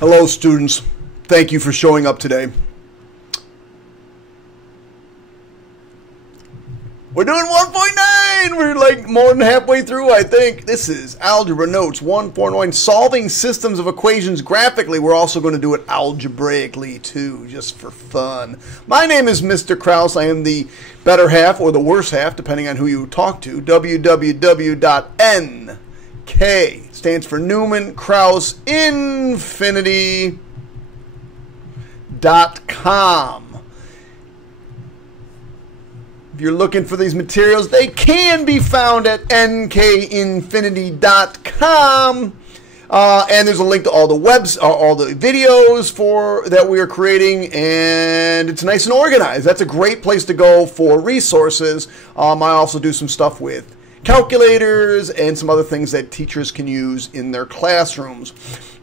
Hello, students. Thank you for showing up today. We're doing 1.9. We're like more than halfway through, I think. This is Algebra Notes 1.9, solving systems of equations graphically. We're also going to do it algebraically, too, just for fun. My name is Mr. Krause. I am the better half or the worse half, depending on who you talk to. www.NK stands for Newman, Krause, Infinity.com. If you're looking for these materials, they can be found at nkinfinity.com. And there's a link to all the all the videos that we are creating, and it's nice and organized. That's a great place to go for resources. I also do some stuff with calculators and some other things that teachers can use in their classrooms.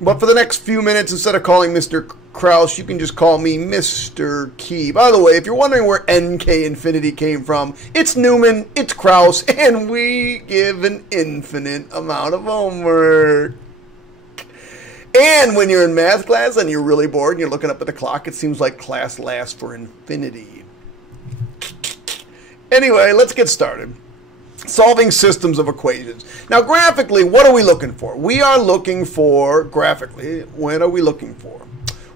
But for the next few minutes, instead of calling Mr. Krause, you can just call me Mr. Key. By the way, if you're wondering where NK Infinity came from, it's Newman, it's Krause, and we give an infinite amount of homework. And when you're in math class and you're really bored and you're looking up at the clock, it seems like class lasts for infinity. Anyway, let's get started. Solving systems of equations. Now, graphically, what are we looking for? We are looking for, graphically, what are we looking for?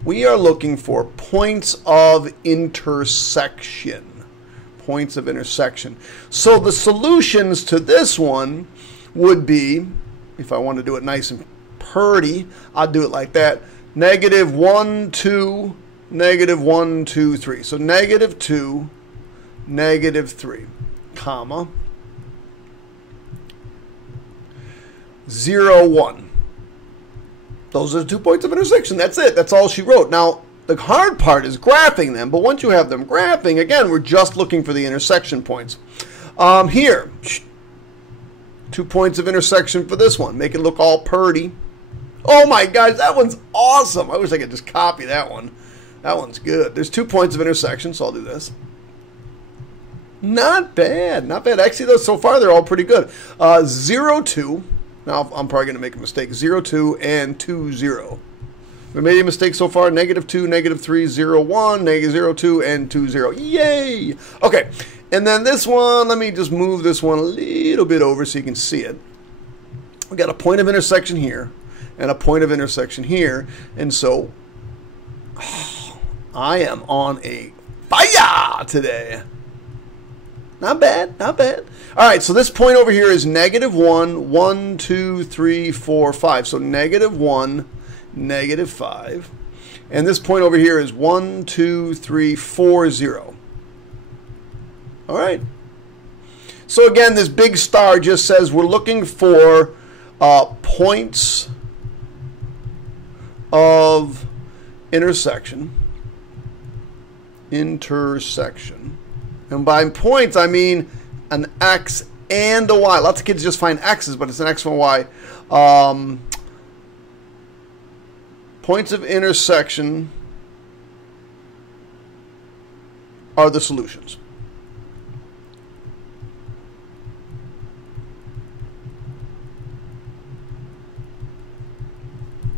We are looking for points of intersection. Points of intersection. So the solutions to this one would be, if I want to do it nice and pretty, I'd do it like that. Negative 1, 2, negative 1, 2, 3. So negative 2, negative 3, comma, 0, 1. Those are the 2 points of intersection. That's it. That's all she wrote. Now, the hard part is graphing them, but once you have them graphing, again, we're just looking for the intersection points. Here, 2 points of intersection for this one. Make it look all purty. Oh my gosh, that one's awesome. I wish I could just copy that one. That one's good. There's 2 points of intersection, so I'll do this. Not bad. Not bad. Actually, though, so far they're all pretty good. 0, 2. Now, I'm probably going to make a mistake. 0, 2, and 2, 0. We made a mistake so far. Negative 2, negative 3, 0, 1, negative 0, 2, and 2, 0. Yay! Okay, and then this one, let me just move this one a little bit over so you can see it. We got a point of intersection here and a point of intersection here. And so, I am on a fire today. Not bad, not bad. All right, so this point over here is negative 1, 1, 2, 3, 4, 5. So negative 1, negative 5. And this point over here is 1, 2, 3, 4, 0. All right. So again, this big star just says we're looking for points of intersection. Intersection. And by points, I mean an X and a Y. Lots of kids just find X's, but it's an X and a Y. Points of intersection are the solutions.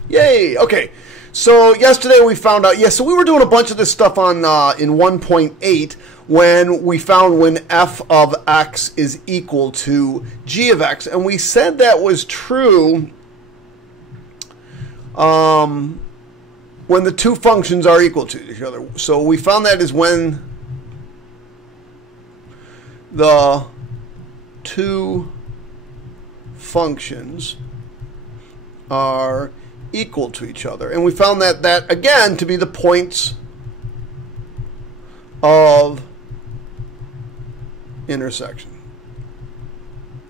Yay! Okay. So yesterday we found out, so we were doing a bunch of this stuff on in 1.8 when we found when f of x is equal to g of x. And we said that was true when the two functions are equal to each other. So we found that is when the two functions are equal to each other. And we found that again to be the points of intersection.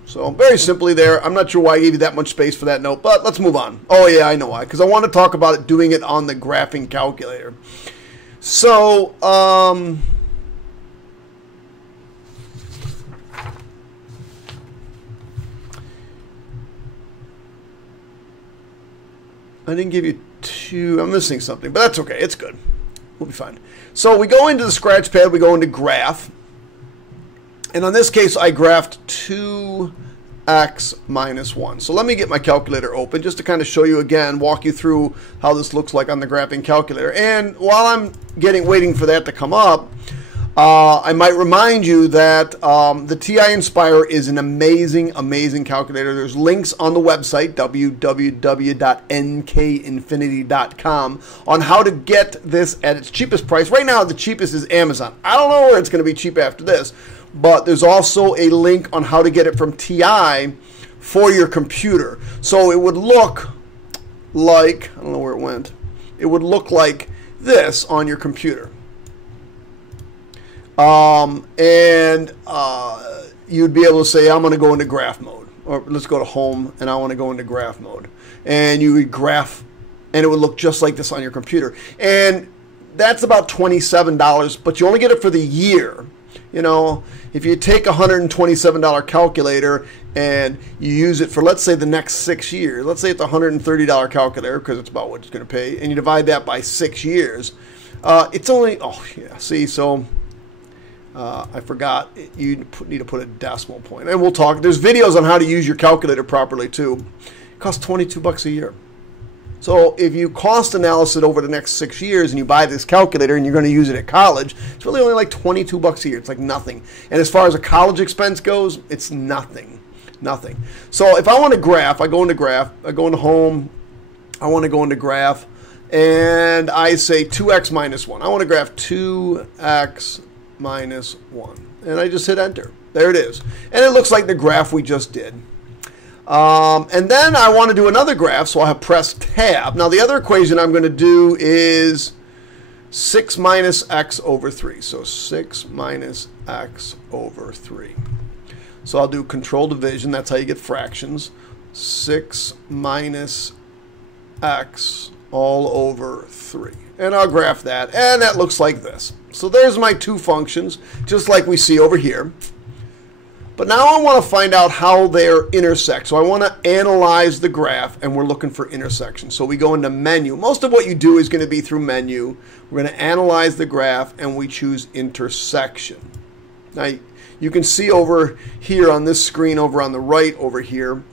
So very simply there. I'm not sure why I gave you that much space for that note, but let's move on. Oh yeah, I know why. Because I want to talk about it, doing it on the graphing calculator. So I didn't give you two. I'm missing something, but that's okay. It's good. We'll be fine. So we go into the scratch pad. We go into graph. And on this case, I graphed 2x x minus 1. So let me get my calculator open just to kind of show you again, walk you through how this looks like on the graphing calculator. And while I'm waiting for that to come up, I might remind you that the TI Inspire is an amazing, amazing calculator. There's links on the website, www.nkinfinity.com, on how to get this at its cheapest price. Right now, the cheapest is Amazon. I don't know where it's going to be cheap after this, but there's also a link on how to get it from TI for your computer. So it would look like, I don't know where it went, it would look like this on your computer. You'd be able to say, I'm going to go into graph mode, or let's go to home, and I want to go into graph mode. And you would graph, and it would look just like this on your computer. And that's about $27, but you only get it for the year. You know, if you take a $127 calculator and you use it for, let's say, the next 6 years, let's say it's a $130 calculator, because it's about what it's going to pay, and you divide that by 6 years, it's only, oh yeah, see, so I forgot, you need to put a decimal point. And we'll talk, there's videos on how to use your calculator properly too. It costs $22 a year. So if you cost analysis it over the next 6 years and you buy this calculator and you're going to use it at college, it's really only like $22 a year. It's like nothing. And as far as a college expense goes, it's nothing. Nothing. So if I want to graph, I go into graph, I go into home, I want to go into graph, and I say 2x minus 1. I want to graph 2x minus 1. And I just hit enter. There it is. And it looks like the graph we just did. And then I want to do another graph, so I have pressed tab. Now the other equation I'm going to do is 6 minus x over 3. So 6 minus x over 3. So I'll do control division. That's how you get fractions. 6 minus x all over 3. And I'll graph that. And that looks like this. So there's my two functions, just like we see over here. But now I want to find out how they're intersect. So I want to analyze the graph, and we're looking for intersection. So we go into menu. Most of what you do is going to be through menu. We're going to analyze the graph, and we choose intersection. Now you can see over here on this screen, over on the right over here,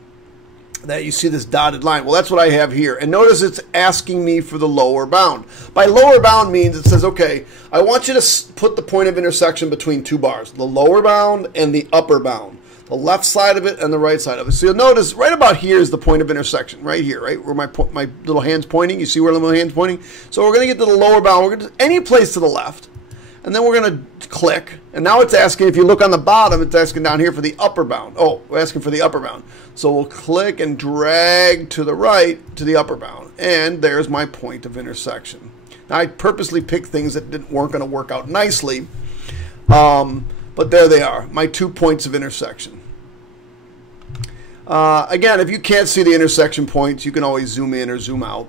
that you see this dotted line. Well, that's what I have here. And notice it's asking me for the lower bound. By lower bound means it says, okay, I want you to put the point of intersection between two bars, the lower bound and the upper bound, the left side of it and the right side of it. So you'll notice right about here is the point of intersection, right here, right where my little hand's pointing. You see where the little hand's pointing? So we're going to get to the lower bound. We're going to any place to the left. And then we're going to click. And now it's asking, if you look on the bottom, it's asking down here for the upper bound. Oh, we're asking for the upper bound. So we'll click and drag to the right to the upper bound. And there's my point of intersection. Now, I purposely picked things that weren't going to work out nicely. But there they are, my 2 points of intersection. Again, if you can't see the intersection points, you can always zoom in or zoom out.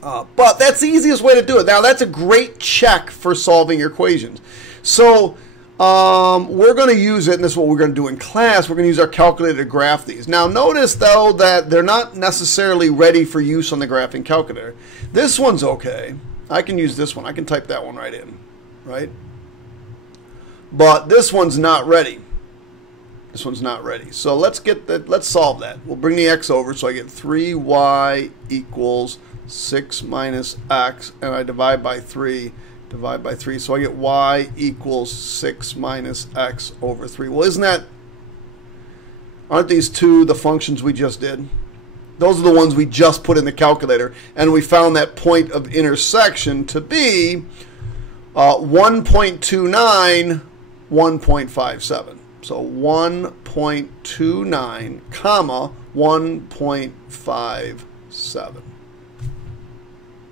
But that's the easiest way to do it. Now, that's a great check for solving your equations. So we're going to use it, and this is what we're going to do in class. We're going to use our calculator to graph these. Now, notice, though, that they're not necessarily ready for use on the graphing calculator. This one's okay. I can use this one. I can type that one right in, right? But this one's not ready. This one's not ready. So let's get that. Let's solve that. We'll bring the x over, so I get 3y equals 6 minus x, and I divide by 3, so I get y equals 6 minus x over 3. Well, aren't these two the functions we just did? Those are the ones we just put in the calculator, and we found that point of intersection to be 1.29, 1.57. So 1.29, comma 1.57.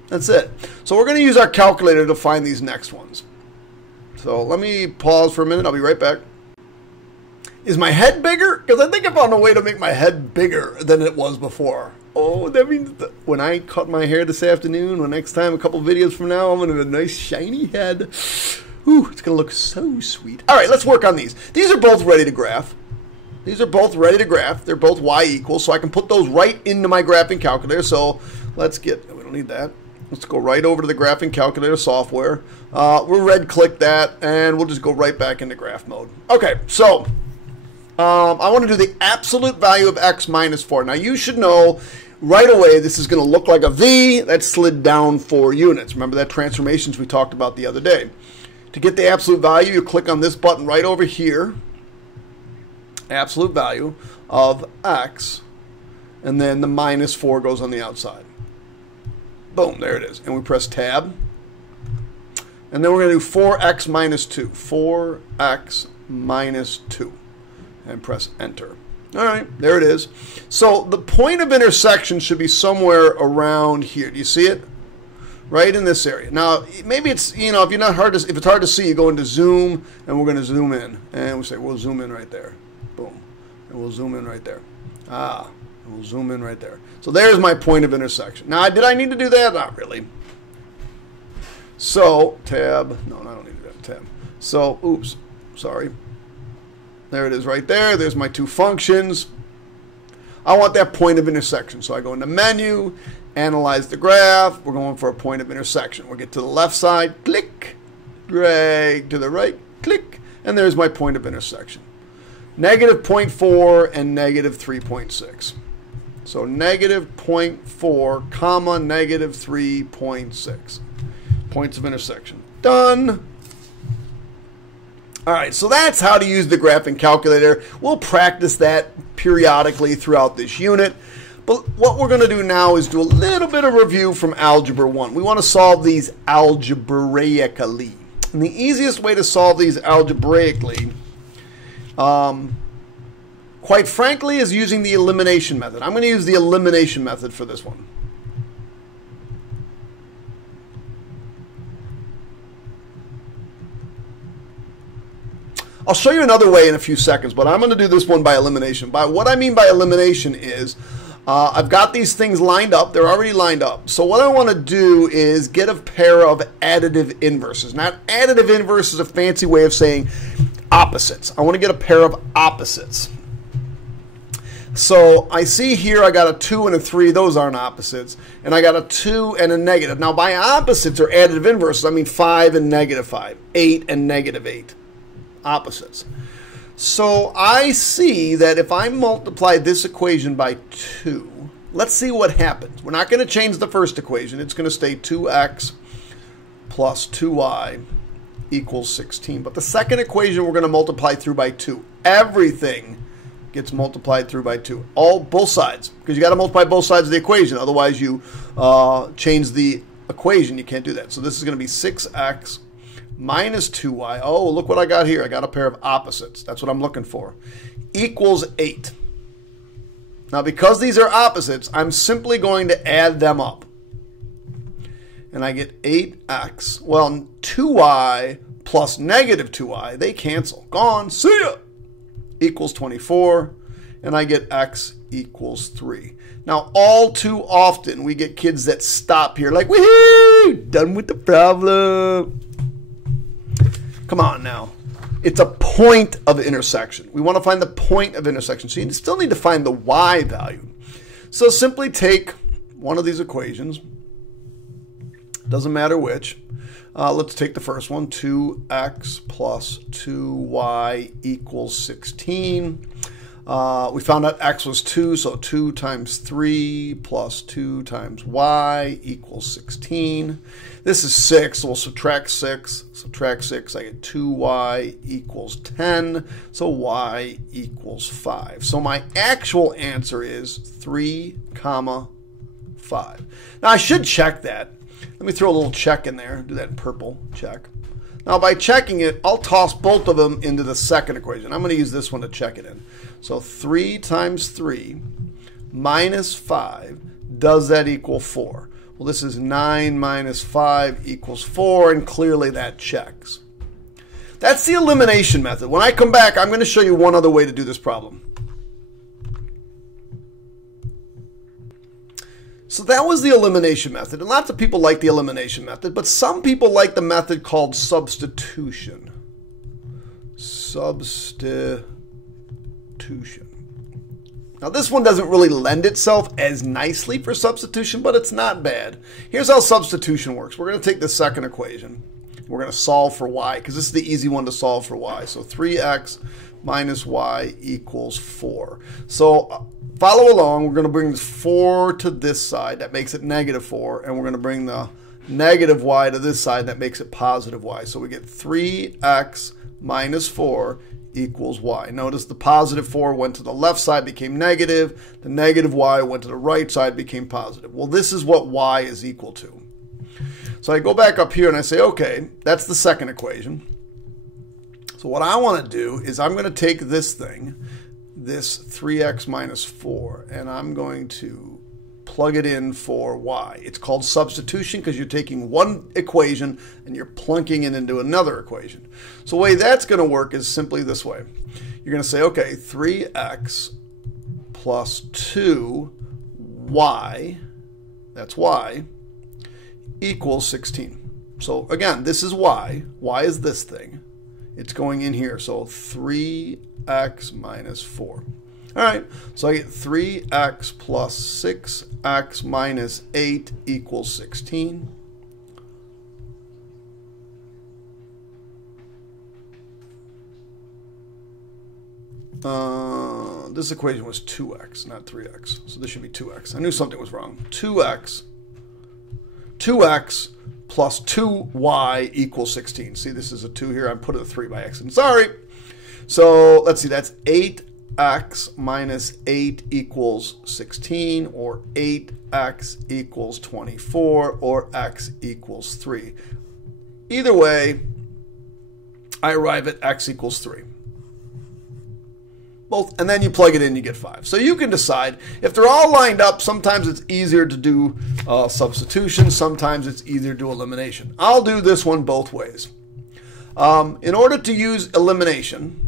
That's it. So we're going to use our calculator to find these next ones. So let me pause for a minute. I'll be right back. Is my head bigger? Because I think I found a way to make my head bigger than it was before. Oh, that means that when I cut my hair this afternoon, or next time, a couple videos from now, I'm going to have a nice shiny head. Ooh, it's going to look so sweet. All right, let's work on these. These are both ready to graph. These are both ready to graph. They're both y equals, so I can put those right into my graphing calculator. So let's get, we don't need that. Let's go right over to the graphing calculator software. We'll red click that, and we'll just go right back into graph mode. Okay, so I want to do the absolute value of x minus 4. Now, you should know right away this is going to look like a V that slid down 4 units. Remember that transformations we talked about the other day. To get the absolute value, you click on this button right over here. Absolute value of x. And then the minus 4 goes on the outside. Boom, there it is. And we press tab. And then we're going to do 4x minus 2. 4x minus 2. And press enter. All right, there it is. So the point of intersection should be somewhere around here. Do you see it? Right in this area. Now, maybe it's, you know, if it's hard to see, you go into zoom, and we're going to zoom in. And we say, we'll zoom in right there. Boom. And we'll zoom in right there. And we'll zoom in right there. So there's my point of intersection. Now, did I need to do that? Not really. So, tab. No, I don't need to do that. Tab. So, oops. Sorry. There it is right there. There's my 2 functions. I want that point of intersection. So I go into menu, analyze the graph. We're going for a point of intersection. We'll get to the left side, click, drag to the right, click, and there's my point of intersection. Negative 0.4 and negative 3.6. So negative 0.4 comma negative 3.6. Points of intersection. Done. All right, so that's how to use the graphing calculator. We'll practice that periodically throughout this unit. But what we're going to do now is do a little bit of review from Algebra 1. We want to solve these algebraically. And the easiest way to solve these algebraically, quite frankly, is using the elimination method. I'm going to use the elimination method for this one. I'll show you another way in a few seconds, but I'm going to do this one by elimination. What I mean by elimination is I've got these things lined up. They're already lined up. So what I want to do is get a pair of additive inverses. Now, additive inverse is a fancy way of saying opposites. I want to get a pair of opposites. So I see here I got a 2 and a 3. Those aren't opposites. And I got a 2 and a negative. Now, by opposites or additive inverses, I mean 5 and negative 5, 8 and negative 8. Opposites. So I see that if I multiply this equation by 2, let's see what happens. We're not going to change the first equation. It's going to stay 2x plus 2y equals 16. But the second equation we're going to multiply through by 2. Everything gets multiplied through by 2. Both sides. Because you got to multiply both sides of the equation. Otherwise you change the equation. You can't do that. So this is going to be 6x minus 2y. Oh, look what I got here. I got a pair of opposites. That's what I'm looking for. Equals 8. Now, because these are opposites, I'm simply going to add them up. And I get 8x. Well, 2y plus negative 2y, they cancel. Gone. See ya. Equals 24. And I get x equals 3. Now, all too often, we get kids that stop here like, woohoo, done with the problem. Come on now. It's a point of intersection. We want to find the point of intersection. So you still need to find the y value. So simply take one of these equations. Doesn't matter which. Let's take the first one. 2x plus 2y equals 16. We found out x was 2, so 2 times 3 plus 2 times y equals 16. This is 6, so we'll subtract 6. Subtract 6, I get 2y equals 10, so y equals 5. So my actual answer is 3, 5. Now I should check that. Let me throw a little check in there. Do that in purple, check. Now by checking it, I'll toss both of them into the second equation. I'm going to use this one to check it in. So 3 times 3 minus 5, does that equal 4? Well, this is 9 minus 5 equals 4, and clearly that checks. That's the elimination method. When I come back, I'm going to show you one other way to do this problem. So that was the elimination method. And lots of people like the elimination method, but some people like the method called substitution. Substitution. Now this one doesn't really lend itself as nicely for substitution, but it's not bad. Here's how substitution works. We're going to take the second equation. We're going to solve for y, because this is the easy one to solve for y. So 3x minus y equals 4. So follow along. We're going to bring this 4 to this side. That makes it negative 4. And we're going to bring the negative y to this side. That makes it positive y. So we get 3x minus 4 equals y. Notice the positive 4 went to the left side, became negative. The negative y went to the right side, became positive. Well, this is what y is equal to. So I go back up here and I say, okay, that's the second equation. So what I want to do is I'm going to take this thing, this 3x minus 4, and I'm going to plug it in for y. It's called substitution because you're taking one equation and you're plunking it into another equation. So the way that's going to work is simply this way. You're going to say, okay, 3x plus 2y, that's y, equals 16. So again, this is y. Y is this thing. It's going in here. So 3x minus 4. All right, so I get 3x plus 6x minus 8 equals 16. This equation was 2x, not 3x. So this should be 2x. I knew something was wrong. 2x plus 2y equals 16. See, this is a 2 here. I put a 3 by accident. Sorry. So let's see. That's 8x minus 8 equals 16, or 8x equals 24, or x equals 3. Either way, I arrive at x equals 3. Both, and then you plug it in, you get 5. So you can decide. If they're all lined up, sometimes it's easier to do substitution. Sometimes it's easier to do elimination. I'll do this one both ways. In order to use elimination,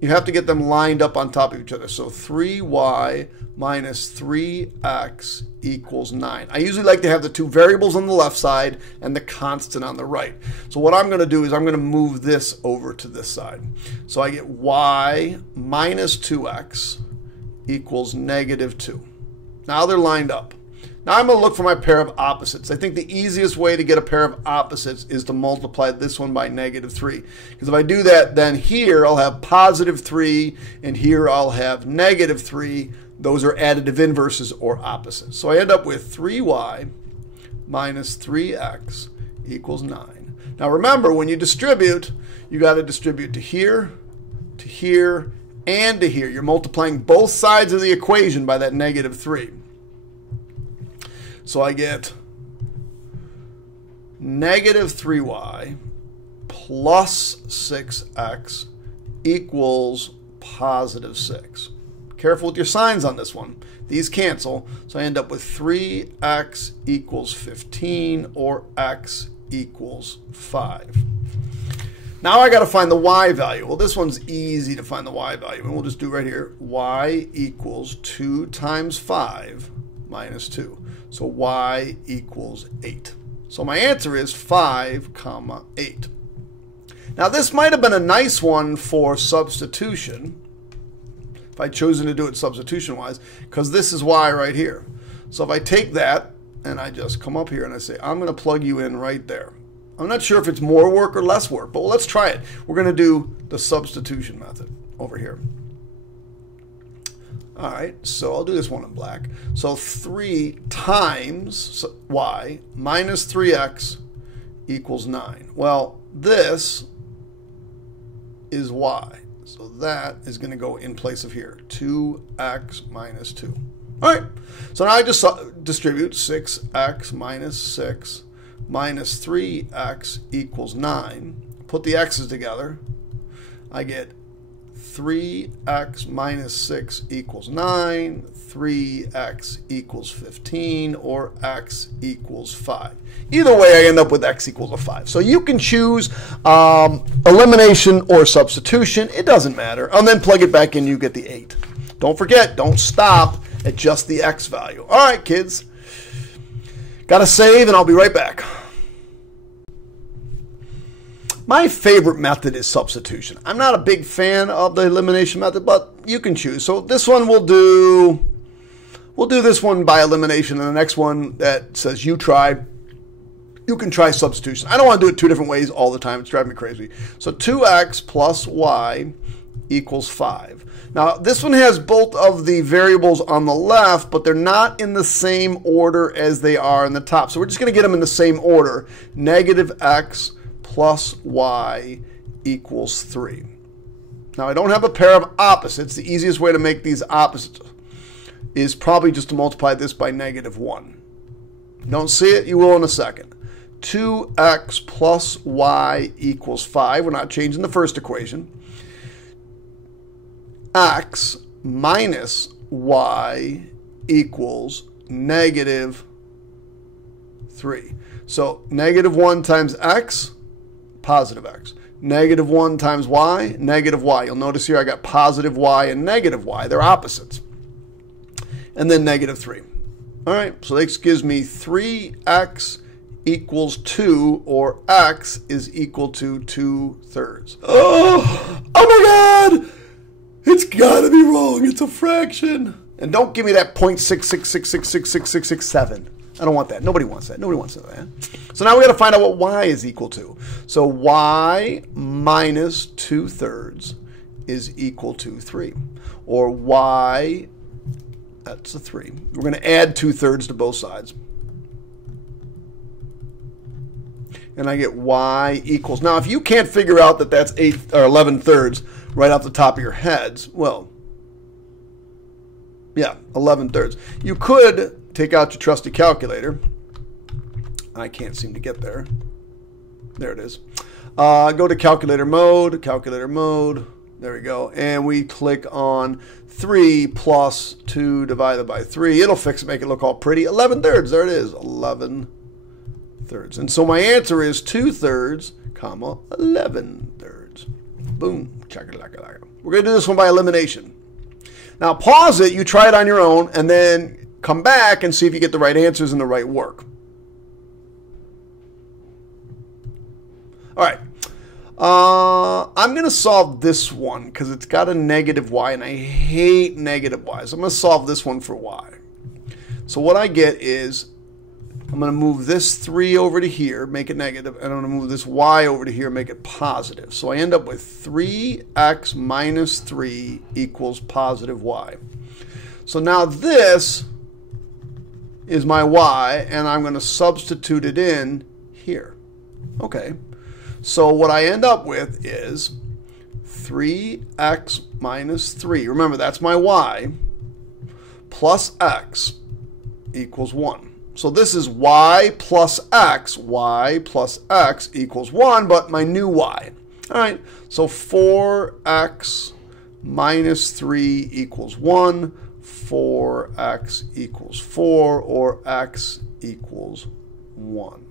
you have to get them lined up on top of each other. So 3y minus 3x equals 9. I usually like to have the two variables on the left side and the constant on the right. So what I'm going to do is I'm going to move this over to this side. So I get y minus 2x equals negative 2. Now they're lined up. Now I'm going to look for my pair of opposites. I think the easiest way to get a pair of opposites is to multiply this one by negative 3. Because if I do that, then here I'll have positive 3, and here I'll have negative 3. Those are additive inverses or opposites. So I end up with 3y minus 3x equals 9. Now remember, when you distribute, you got to distribute to here, and to here. You're multiplying both sides of the equation by that negative 3. So I get negative 3y plus 6x equals positive 6. Careful with your signs on this one. These cancel. So I end up with 3x equals 15, or x equals 5. Now I got to find the y value. Well, this one's easy to find the y value. And we'll just do right here. Y equals 2 times 5 minus 2. So y equals 8. So my answer is 5, 8. Now this might have been a nice one for substitution, if I'd chosen to do it substitution-wise, because this is y right here. So if I take that and I just come up here and I say, I'm going to plug you in right there. I'm not sure if it's more work or less work, but let's try it. We're going to do the substitution method over here. All right, so I'll do this one in black. So 3 times y minus 3x equals 9. Well, this is y. So that is going to go in place of here, 2x minus 2. All right, so now I just distribute 6x minus 6 minus 3x equals 9. Put the x's together. I get 3x minus 6 equals 9, 3x equals 15, or x equals 5. Either way, I end up with x equals a 5. So you can choose elimination or substitution. It doesn't matter. And then plug it back in, you get the 8. Don't forget, don't stop at just the x value. All right, kids. Got to save, and I'll be right back. My favorite method is substitution. I'm not a big fan of the elimination method, but you can choose. So this one we'll do this one by elimination, and the next one that says you try you can try substitution. I don't want to do it two different ways all the time. It's driving me crazy. So 2x plus y equals 5. Now, this one has both of the variables on the left, but they're not in the same order as they are in the top. So we're just going to get them in the same order. Negative x plus y equals 3. Now, I don't have a pair of opposites. The easiest way to make these opposites is probably just to multiply this by negative 1. Don't see it? You will in a second. 2x plus y equals 5. We're not changing the first equation. X minus y equals negative 3. So negative 1 times x, positive x. Negative 1 times y, negative y. You'll notice here I got positive y and negative y. They're opposites. And then negative 3. All right, so this gives me 3x equals 2, or x is equal to 2/3. Oh my God! It's got to be wrong. It's a fraction. And don't give me that 0.666666667. I don't want that. Nobody wants that. Nobody wants that. So now we got to find out what y is equal to. So y minus 2/3 is equal to 3. Or y, that's a 3. We're going to add 2/3 to both sides. And I get y equals. Now, if you can't figure out that that's 8 or 11/3 right off the top of your heads, well, yeah, 11/3. You could take out your trusty calculator. I can't seem to get there. There it is. Go to calculator mode, There we go. And we click on 3 plus 2 divided by 3. It'll fix it, make it look all pretty. 11/3. There it is. 11/3. And so my answer is 2/3, 11/3. Boom. Chakalaka. We're going to do this one by elimination. Now pause it. You try it on your own, and then come back and see if you get the right answers and the right work. All right. I'm going to solve this one because it's got a negative y, and I hate negative y. So I'm going to solve this one for y. So what I get is I'm going to move this 3 over to here, make it negative, and I'm going to move this y over to here, make it positive. So I end up with 3x minus 3 equals positive y. So now this is my y, and I'm going to substitute it in here. Okay. So what I end up with is 3x minus 3. Remember, that's my y, plus x equals 1. So this is y plus x equals 1, but my new y. All right, so 4x minus 3 equals 1, 4x equals 4, or x equals 1.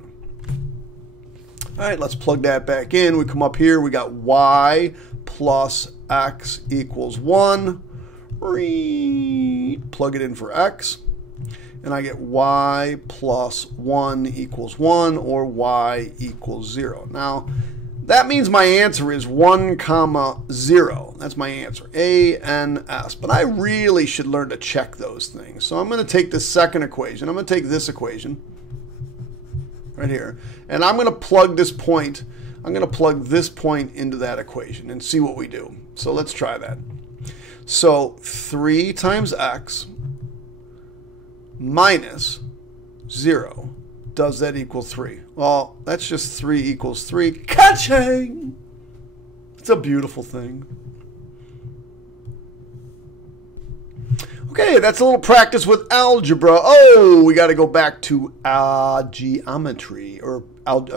All right, let's plug that back in. We come up here, we got y plus x equals 1. Plug it in for x. And I get y plus 1 equals 1, or y equals 0. Now, that means my answer is 1, 0. That's my answer, A-N-S. But I really should learn to check those things. So I'm going to take the second equation. I'm going to take this equation right here, and I'm going to plug this point. I'm going to plug this point into that equation and see what we do. So let's try that. So 3 times x minus 0, does that equal 3? Well, that's just 3 equals 3. Ka-ching! It's a beautiful thing. Okay, that's a little practice with algebra. Oh, we got to go back to geometry, or what's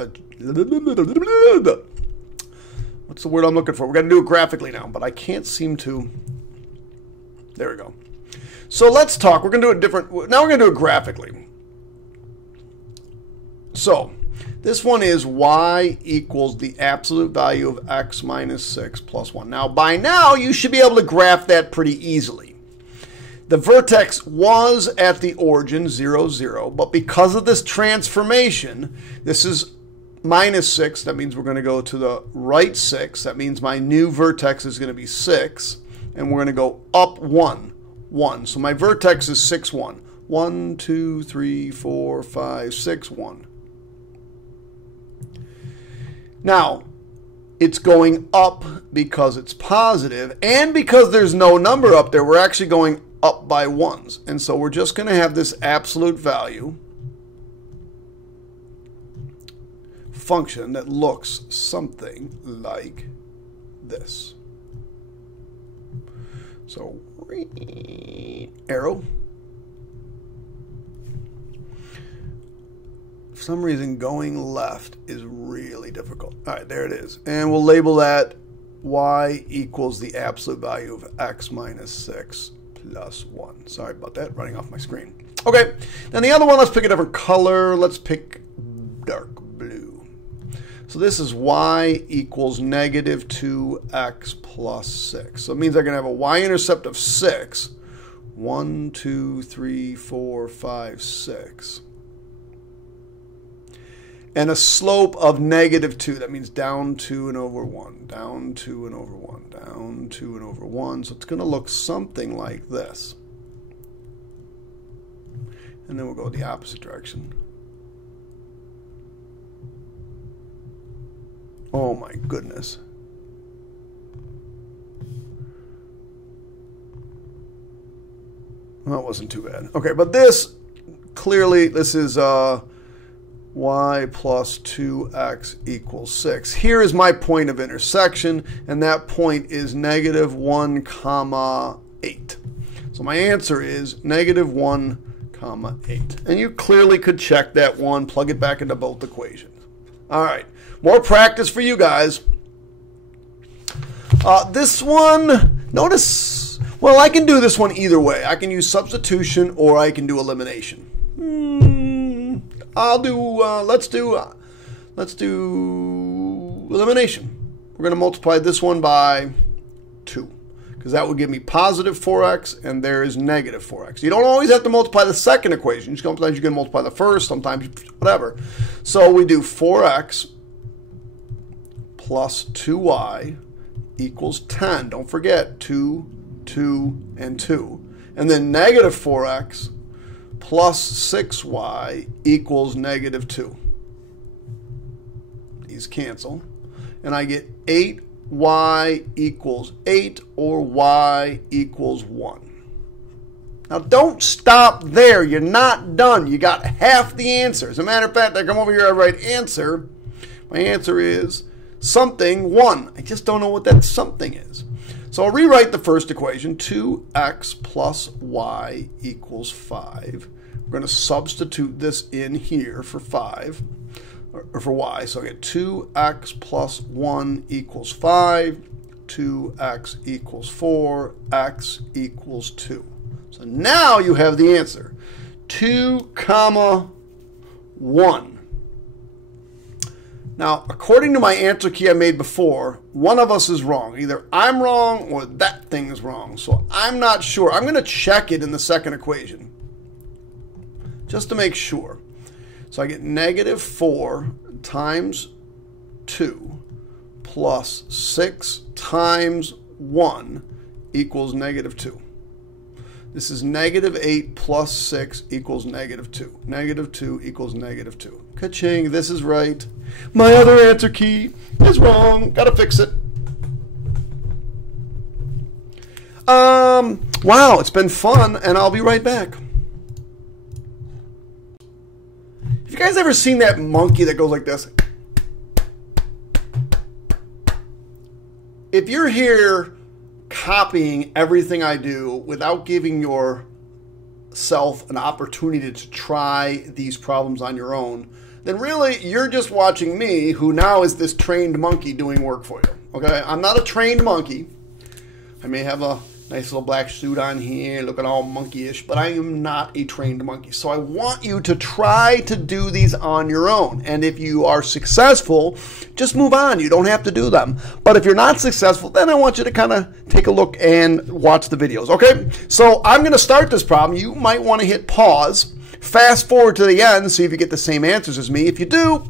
the word I'm looking for? We're going to do it graphically now, but I can't seem to. There we go. So let's talk. We're going to do it different. Now we're going to do it graphically. So this one is y equals the absolute value of x minus 6 plus 1. Now by now you should be able to graph that pretty easily. The vertex was at the origin 0, 0, but because of this transformation, this is minus 6. That means we're going to go to the right 6. That means my new vertex is going to be 6, and we're going to go up 1. 1. So my vertex is 6, 1. 1, 2, 3, 4, 5, 6, 1. Now, it's going up because it's positive, and because there's no number up there, we're actually going up by ones. And so we're just going to have this absolute value function that looks something like this. So arrow. For some reason, going left is really difficult. All right, there it is. And we'll label that y equals the absolute value of x minus 6 plus 1. Sorry about that, running off my screen. Okay, then the other one, let's pick a different color. Let's pick dark blue. So this is y equals negative 2x plus 6. So it means I'm going to have a y-intercept of 6. 1, 2, 3, 4, 5, 6. And a slope of negative 2. That means down 2 and over 1. Down 2 and over 1. Down 2 and over 1. So it's going to look something like this. And then we'll go the opposite direction. Oh my goodness. Well, that wasn't too bad. Okay, but this, clearly, this is y plus 2x equals 6. Here is my point of intersection, and that point is negative 1 comma 8. So my answer is negative 1 comma 8. And you clearly could check that one, plug it back into both equations. All right, more practice for you guys. This one, notice, well, I can do this one either way. I can use substitution or I can do elimination. I'll do, let's do elimination. We're going to multiply this one by 2, because that would give me positive 4x, and there is negative 4x. You don't always have to multiply the second equation. Sometimes you can multiply the first, sometimes whatever. So we do 4x plus 2y equals 10. Don't forget 2, 2, and 2. And then negative 4x plus 6y equals negative 2. These cancel. And I get 8y equals 8, or y equals 1. Now don't stop there. You're not done. You got half the answer. As a matter of fact, I come over here, I write answer. My answer is something 1. I just don't know what that something is. So I'll rewrite the first equation, 2x plus y equals 5. We're going to substitute this in here for 5, or for y. So I get 2x plus 1 equals 5, 2x equals 4, x equals 2. So now you have the answer, 2 comma 1. Now, according to my answer key I made before, one of us is wrong. Either I'm wrong or that thing is wrong. So I'm not sure. I'm going to check it in the second equation just to make sure. So I get negative 4 times 2 plus 6 times 1 equals negative 2. This is negative 8 plus 6 equals negative 2. Negative 2 equals negative 2. Ka-ching, this is right. My other answer key is wrong. Gotta fix it. Wow, it's been fun, and I'll be right back. Have you guys ever seen that monkey that goes like this? If you're here copying everything I do without giving yourself an opportunity to try these problems on your own, then really you're just watching me, who now is this trained monkey doing work for you. Okay, I'm not a trained monkey. I may have a nice little black suit on here, looking all monkey-ish, but I am not a trained monkey. So I want you to try to do these on your own. And if you are successful, just move on. You don't have to do them. But if you're not successful, then I want you to kind of take a look and watch the videos, okay? So I'm going to start this problem. You might want to hit pause, fast forward to the end, see if you get the same answers as me. If you do,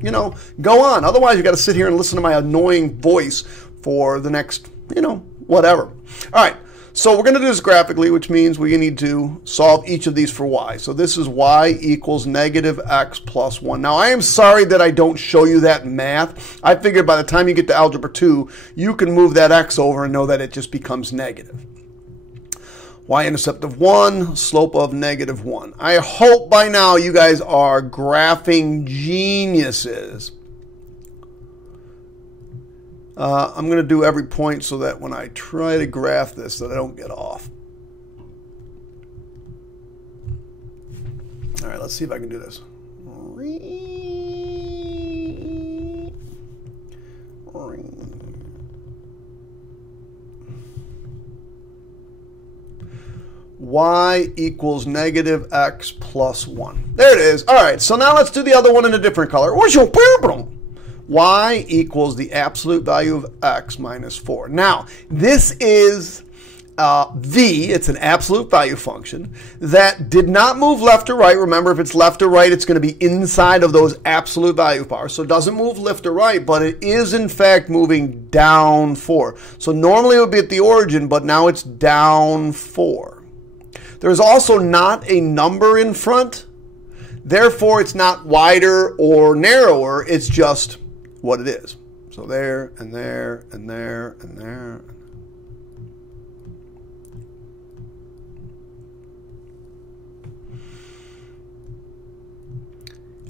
you know, go on. Otherwise, you got to sit here and listen to my annoying voice for the next, you know, whatever. All right, So we're going to do this graphically, which means we need to solve each of these for y. So this is y equals negative x plus 1. Now, I am sorry that I don't show you that in math. I figured by the time you get to Algebra 2, you can move that x over and know that it just becomes negative. Y-intercept of 1, slope of negative 1. I hope by now you guys are graphing geniuses. I'm going to do every point so that when I try to graph this that I don't get off. All right, let's see if I can do this. Y equals negative x plus 1. There it is. All right, so now let's do the other one in a different color. Where's your problem? Y equals the absolute value of x minus 4. Now, this is v, it's an absolute value function that did not move left or right. Remember, if it's left or right, it's going to be inside of those absolute value bars. So it doesn't move left or right, but it is in fact moving down 4. So normally it would be at the origin, but now it's down 4. There's also not a number in front. Therefore, it's not wider or narrower. It's just what it is. So there and there and there and there.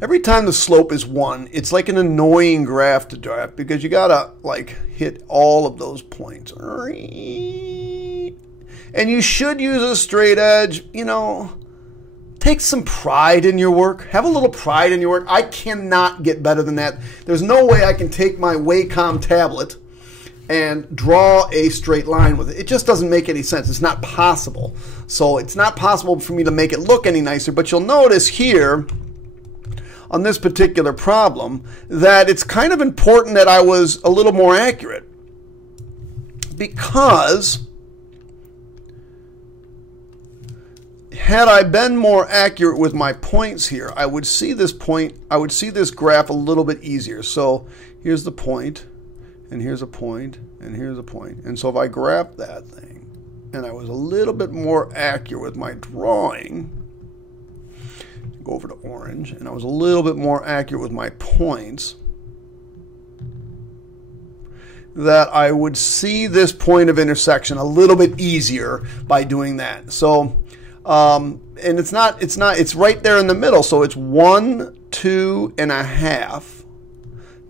Every time the slope is 1, it's like an annoying graph to draw because you gotta like hit all of those points. And you should use a straight edge, you know. Take some pride in your work. Have a little pride in your work. I cannot get better than that. There's no way I can take my Wacom tablet and draw a straight line with it. It just doesn't make any sense. It's not possible. So it's not possible for me to make it look any nicer. But you'll notice here on this particular problem that it's kind of important that I was a little more accurate, because had I been more accurate with my points here, I would see this point, I would see this graph a little bit easier. So here's the point, and here's a point, and here's a point. And so if I graphed that thing, and I was a little bit more accurate with my drawing, go over to orange, and I was a little bit more accurate with my points, that I would see this point of intersection a little bit easier by doing that. So and it's right there in the middle. So it's 1, 2.5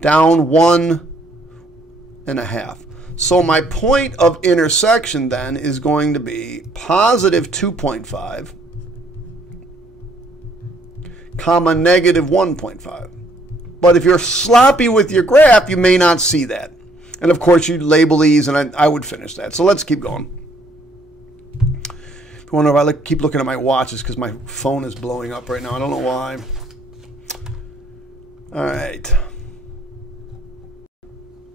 down 1.5. So my point of intersection then is going to be positive 2.5 comma negative 1.5. But if you're sloppy with your graph, you may not see that. And of course you'd label these, and I would finish that. So let's keep going. I wonder if I keep looking at my watches because my phone is blowing up right now. I don't know why. All right.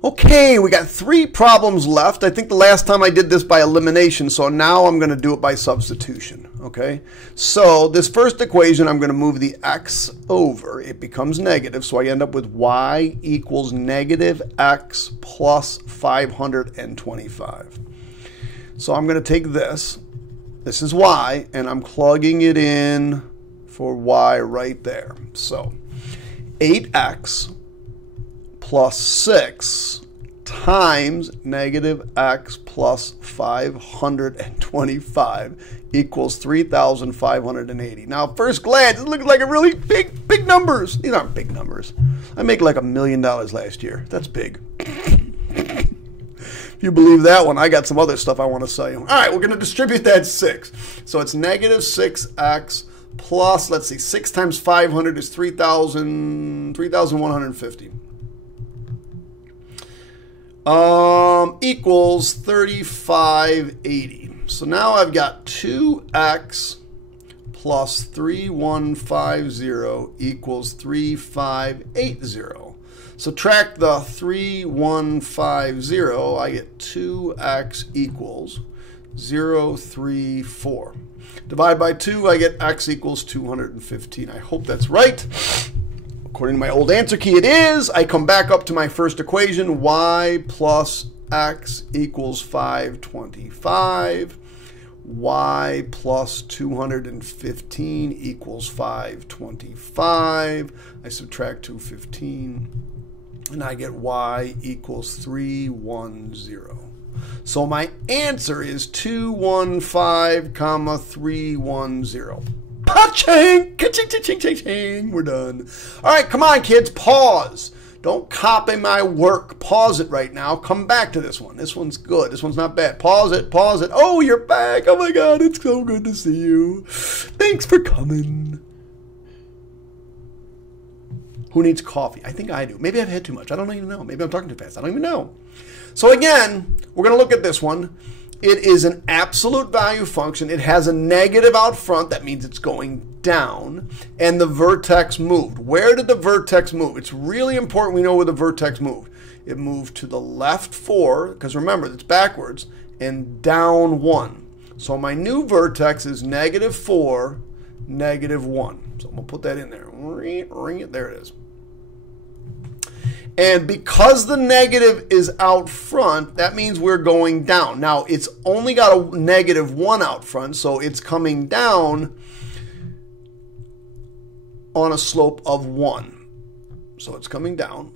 Okay, we got 3 problems left. I think the last time I did this by elimination, so now I'm going to do it by substitution. Okay, so this first equation, I'm going to move the x over. It becomes negative, so I end up with y equals negative x plus 525. So I'm going to take this. This is y, and I'm plugging it in for y right there. So 8x plus 6 times negative x plus 525 equals 3,580. Now, at first glance, it looks like a really big numbers. These aren't big numbers. I make like $1 million last year. That's big. If you believe that one, I got some other stuff I want to sell you. All right, we're going to distribute that 6. So it's negative 6x plus, let's see, 6 times 500 is 3,150. Equals 3,580. So now I've got 2x plus 3,150 equals 3,580. Subtract the 3,150, I get 2x equals 034. Divide by 2, I get x equals 215. I hope that's right. According to my old answer key, it is. I come back up to my first equation, y plus x equals 525. y plus 215 equals 525. I subtract 215, and I get y equals 310. So my answer is 215, 310. Pa-ching! Ka-ching, ching, ching, ching. We're done. All right, come on, kids. Pause. Don't copy my work. Pause it right now. Come back to this one. This one's good. This one's not bad. Pause it. Pause it. Oh, you're back. Oh, my God. It's so good to see you. Thanks for coming. Who needs coffee? I think I do. Maybe I've had too much. I don't even know. Maybe I'm talking too fast. I don't even know. So, again, we're going to look at this one. It is an absolute value function. It has a negative out front. That means it's going down. And the vertex moved. Where did the vertex move? It's really important we know where the vertex moved. It moved to the left 4, because remember, it's backwards, and down 1. So my new vertex is -4, -1. So I'm going to put that in there. Ring it. There it is. And because the negative is out front, that means we're going down. Now, it's only got a -1 out front, so it's coming down on a slope of 1. So it's coming down.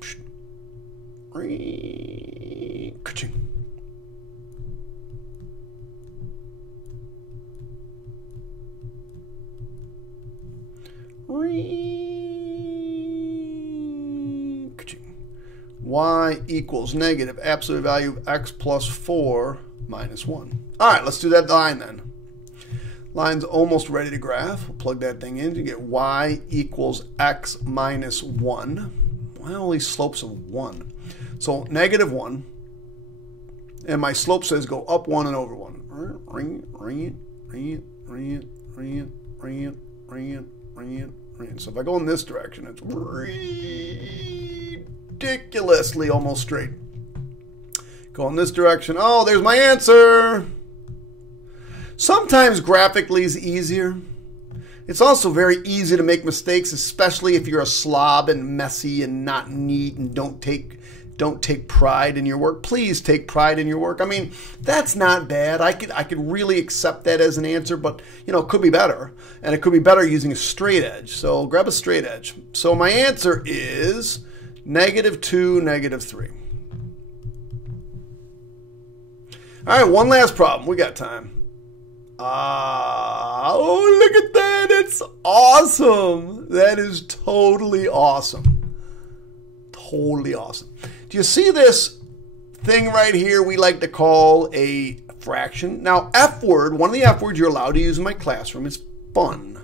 Ka-ching. Y equals negative absolute value of x plus 4 minus 1. All right, let's do that line then. Line's almost ready to graph. We'll plug that thing in to get y equals x minus 1. Why all these slopes of 1? So -1. And my slope says go up 1 and over 1. Ring it. So if I go in this direction, it's ridiculously almost straight. Go in this direction. Oh, there's my answer. Sometimes graphically is easier. It's also very easy to make mistakes, especially if you're a slob and messy and not neat and don't take pride in your work. Please take pride in your work. I mean, that's not bad. I could really accept that as an answer, but you know, it could be better. And it could be better using a straight edge. So grab a straight edge. So my answer is -2, -3. All right, one last problem. We got time. Oh, look at that. It's awesome. That is totally awesome. Totally awesome. Do you see this thing right here we like to call a fraction? Now, F word, one of the F words you're allowed to use in my classroom is fun.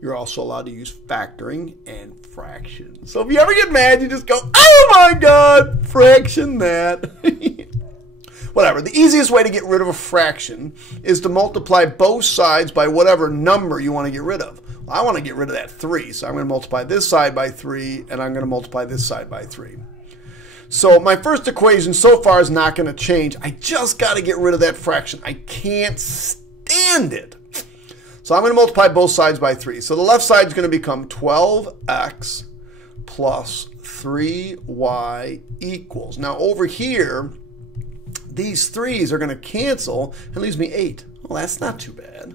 You're also allowed to use factoring and fraction. So if you ever get mad, you just go, oh my God, fraction that. Whatever. The easiest way to get rid of a fraction is to multiply both sides by whatever number you want to get rid of. Well, I want to get rid of that 3, so I'm going to multiply this side by 3, and I'm going to multiply this side by 3. So my first equation so far is not going to change. I just got to get rid of that fraction. I can't stand it. So I'm going to multiply both sides by 3. So the left side is going to become 12x plus 3y equals. Now over here, these 3's are going to cancel and leaves me 8. Well, that's not too bad.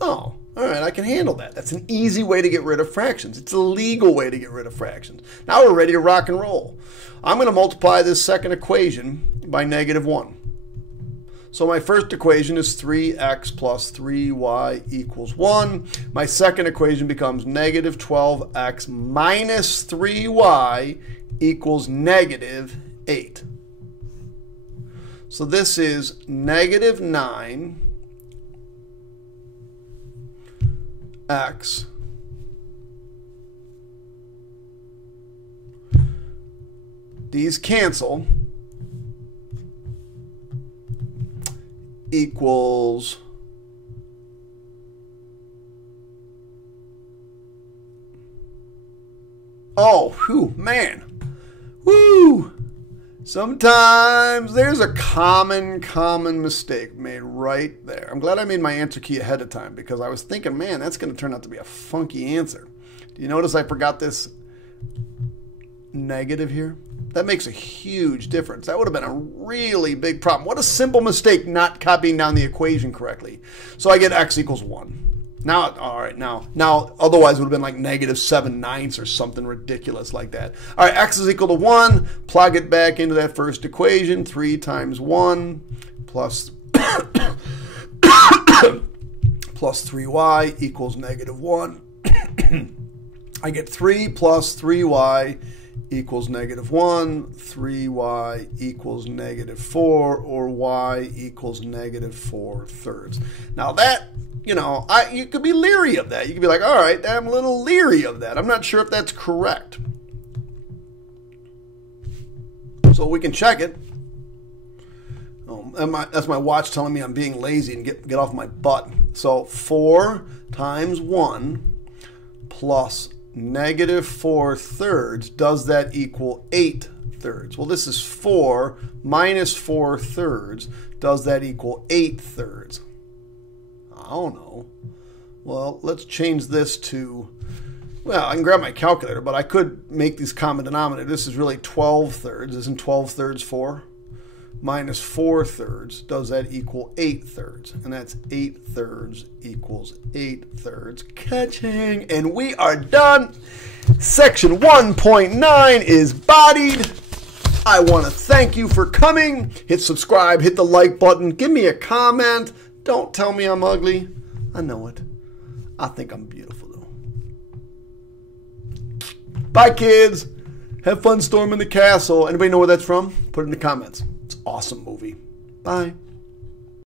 Oh, all right, I can handle that. That's an easy way to get rid of fractions. It's a legal way to get rid of fractions. Now we're ready to rock and roll. I'm going to multiply this second equation by -1. So my first equation is 3x plus 3y equals 1. My second equation becomes -12x minus 3y equals -8. So this is -9x these cancel equals oh, whew, man. Woo! Sometimes there's a common mistake made right there. I'm glad I made my answer key ahead of time because I was thinking, man, that's going to turn out to be a funky answer. Do you notice I forgot this negative here? That makes a huge difference. That would have been a really big problem. What a simple mistake not copying down the equation correctly. So I get x equals 1. Now, all right, now otherwise it would have been like -7/9 or something ridiculous like that. All right, x is equal to 1. Plug it back into that first equation. 3 times 1 plus, plus 3y equals -1. I get 3 plus 3y equals -1, 3y equals -4, or y equals -4/3. Now that, you know, you could be leery of that. You could be like, all right, I'm a little leery of that. I'm not sure if that's correct. So we can check it. That's my watch telling me I'm being lazy and get off my butt. So 4 times 1 plus -4/3, does that equal 8/3? Well, this is 4 minus 4/3. Does that equal 8/3? I don't know. Well, let's change this to, well, I can grab my calculator, but I could make these common denominator. This is really 12/3. Isn't 12/3 4? Minus 4/3, does that equal 8/3? And that's 8/3 equals 8/3. Ka-ching! And we are done. Section 1.9 is bodied. I want to thank you for coming. Hit subscribe, hit the like button, give me a comment. Don't tell me I'm ugly. I know it. I think I'm beautiful, though. Bye, kids. Have fun storming the castle. Anybody know where that's from? Put it in the comments. Awesome movie. Bye.